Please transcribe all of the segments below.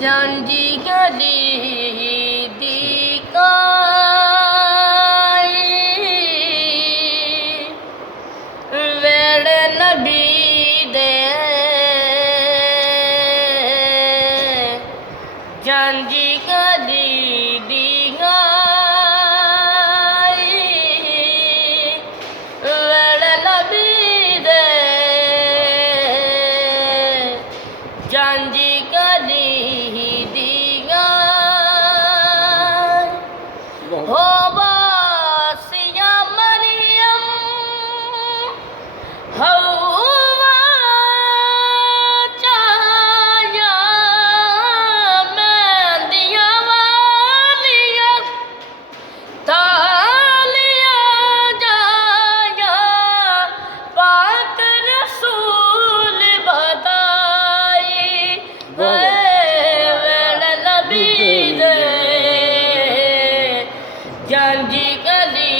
ਜਾਂਜੀ ਗਲੀ ਦੀ ਕਾਈ ਵੇੜੇ ਨਬੀ ਦੇ ਜਾਂਜੀ ਗਲੀ ਦੀ ਕਾਈ ਵੇੜੇ ਨਬੀ ਦੇ ਜਾਂਜੀ गली दी गाय हो बासिया मरियम हवा चाया मेंदिया वालिया तालिया जाया पाक रसूल बताई ਜਾਂਜੀ ਗਲੀ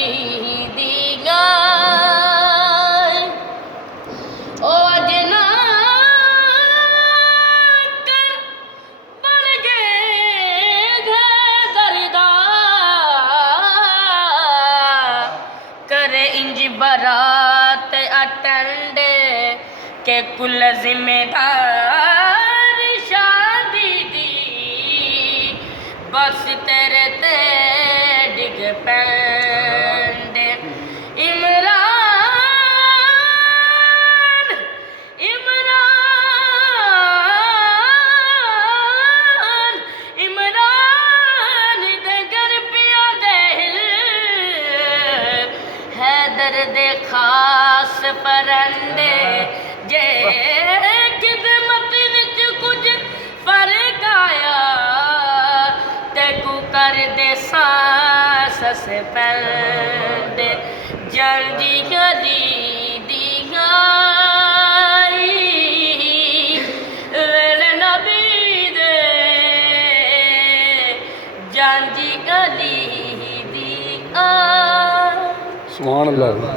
ਦੀ ਗਾय ओ जना कर बन गए दरदा करे इंज बरात अटेंड के कुल जिम्मेदार शादी दी बस तेरे ते डिग पैंड इमरान इमरान इमरान दे घर पिया दे हैदर दे खास परंडे जे खिदमत विच कुछ फर्क आया ते कु कर दे सस पेंड ਜਾਂਜੀ गली दी गाई वेले नबी दे ਜਾਂਜੀ गली दी गाय। सुभान अल्लाह।